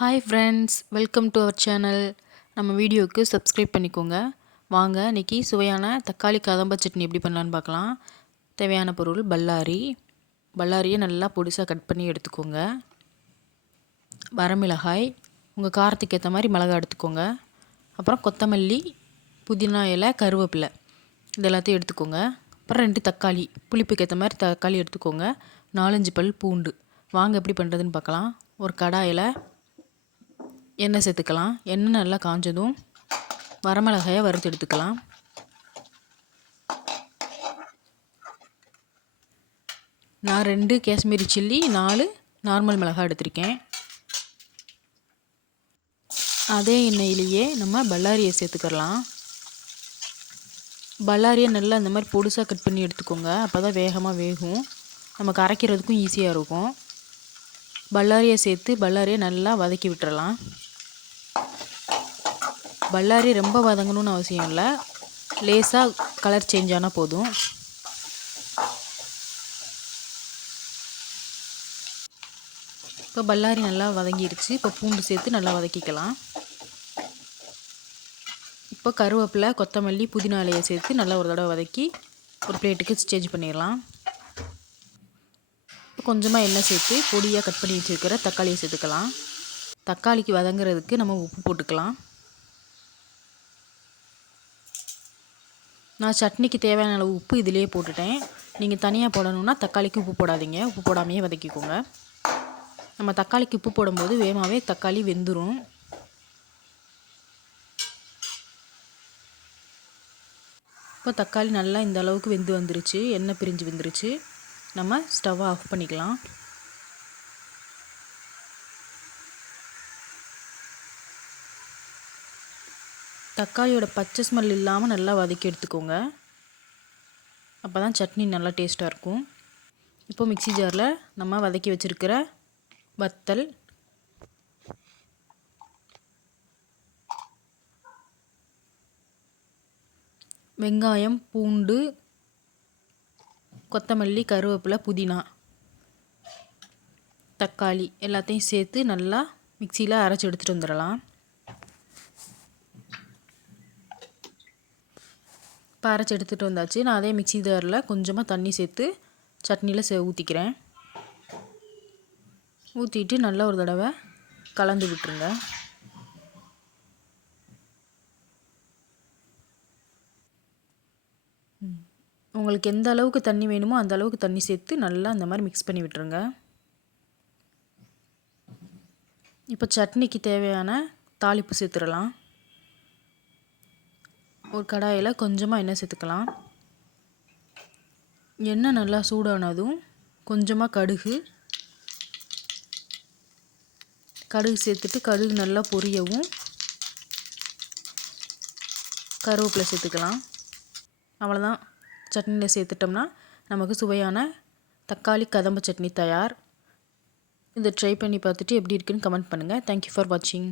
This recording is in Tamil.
Hi friends, welcome to our channel. நம்ம வீடியோவுக்கு சப்ஸ்கிரைப் பண்ணிக்கோங்க. வாங்க இன்றைக்கி சுவையான தக்காளி கதம்ப சட்னி எப்படி பண்ணலான்னு பார்க்கலாம். தேவையான பொருள் பல்லாரியை நல்லா பொடிசாக கட் பண்ணி எடுத்துக்கோங்க. வரமிளகாய், உங்கள் காரத்துக்கு ஏற்ற மாதிரி மிளகாய் எடுத்துக்கோங்க. அப்புறம் கொத்தமல்லி, புதினா இலை, கருவேப்பிலை இது எல்லாத்தையும் எடுத்துக்கோங்க. அப்புறம் 2 தக்காளி, புளிப்புக்கு ஏற்ற மாதிரி தக்காளி எடுத்துக்கோங்க. 4-5 பல் பூண்டு. வாங்க எப்படி பண்ணுறதுன்னு பார்க்கலாம். ஒரு கடாயில் எண்ணெய் சேர்த்துக்கலாம். எண்ணெய் நல்லா காஞ்சதும் வரமிளகாயை வறுத்து எடுத்துக்கலாம். நான் 2 காஷ்மீரி சில்லி, 4 நார்மல் மிளகாய் எடுத்திருக்கேன். அதே எண்ணெயிலேயே நம்ம பல்லாரியை சேர்த்துக்கலாம். பல்லாரியை நல்லா இந்த மாதிரி பொடிசாக கட் பண்ணி எடுத்துக்கோங்க. அப்போ தான் வேகமாக வேகும், நமக்கு அரைக்கிறதுக்கும் ஈஸியாக இருக்கும். பல்லாரியை சேர்த்து பல்லாரியை நல்லா வதக்கி விட்டுறலாம். பல்லாரி ரொம்ப வதங்கணும்னு அவசியம் இல்லை, லேசாக கலர் சேஞ்ச் ஆனால் போதும். இப்போ பல்லாரி நல்லா வதங்கிடுச்சு. இப்போ பூண்டு சேர்த்து நல்லா வதக்கிக்கலாம். இப்போ கருவேப்பிலை, கொத்தமல்லி, புதினா இலையை சேர்த்து நல்லா ஒரு தடவை வதக்கி ஒரு பிளேட்டுக்கு சேஞ்ச் பண்ணிடலாம். இப்போ கொஞ்சமாக எண்ணெய் சேர்த்து பொடியாக கட் பண்ணி வச்சுருக்கிற தக்காளியை சேர்த்துக்கலாம். தக்காளிக்கு வதங்குறதுக்கு நம்ம உப்பு போட்டுக்கலாம். நான் சட்னிக்கு தேவையான அளவு உப்பு இதிலே போட்டுட்டேன். நீங்கள் தனியாக போடணுன்னா தக்காளிக்கு உப்பு போடாதீங்க, உப்பு போடாமையே வதக்கிக்கோங்க. நம்ம தக்காளிக்கு உப்பு போடும்போது வேகமாகவே தக்காளி வெந்துடும். இப்போ தக்காளி நல்லா இந்த அளவுக்கு வெந்து வந்துருச்சு, எண்ணெய் பிரிஞ்சு வந்துருச்சு. நம்ம ஸ்டவ்வை ஆஃப் பண்ணிக்கலாம். தக்காளியோட பச்சை ஸ்மெல் இல்லாமல் நல்லா வதக்கி எடுத்துக்கோங்க. அப்போ தான் சட்னி நல்லா டேஸ்ட்டாக இருக்கும். இப்போ மிக்ஸி ஜாரில் நம்ம வதக்கி வச்சுருக்கிற வத்தல், வெங்காயம், பூண்டு, கொத்தமல்லி, கருவேப்பிலை, புதினா, தக்காளி எல்லாத்தையும் சேர்த்து நல்லா மிக்சியில் அரைச்சி எடுத்துகிட்டு வந்துடலாம். இப்போ அரைச்சி எடுத்துகிட்டு வந்தாச்சு. நான் அதே மிக்ஸி ஜாரில் கொஞ்சமாக தண்ணி சேர்த்து சட்னியில் ஊற்றிக்கிறேன். ஊற்றிட்டு நல்லா ஒரு தடவை கலந்து விட்டுருங்க. உங்களுக்கு எந்த அளவுக்கு தண்ணி வேணுமோ அந்த அளவுக்கு தண்ணி சேர்த்து நல்லா அந்த மாதிரி மிக்ஸ் பண்ணி விட்டுருங்க. இப்போ சட்னிக்கு தேவையான தாளிப்பு சேர்த்துடலாம். ஒரு கடாயில் கொஞ்சமாக எண்ணெய் சேர்த்துக்கலாம். எண்ணெய் நல்லா சூடானதும் கொஞ்சமாக கடுகு சேர்த்துட்டு கடுகு நல்லா பொரியவும் கருவேப்பிலை சேர்த்துக்கலாம். அவ்வளோதான், சட்னியில் சேர்த்துட்டோம்னா நமக்கு சுவையான தக்காளி கதம்ப சட்னி தயார். இதை ட்ரை பண்ணி பார்த்துட்டு எப்படி இருக்குன்னு கமெண்ட் பண்ணுங்கள். தேங்க்யூ ஃபார் வாட்சிங்.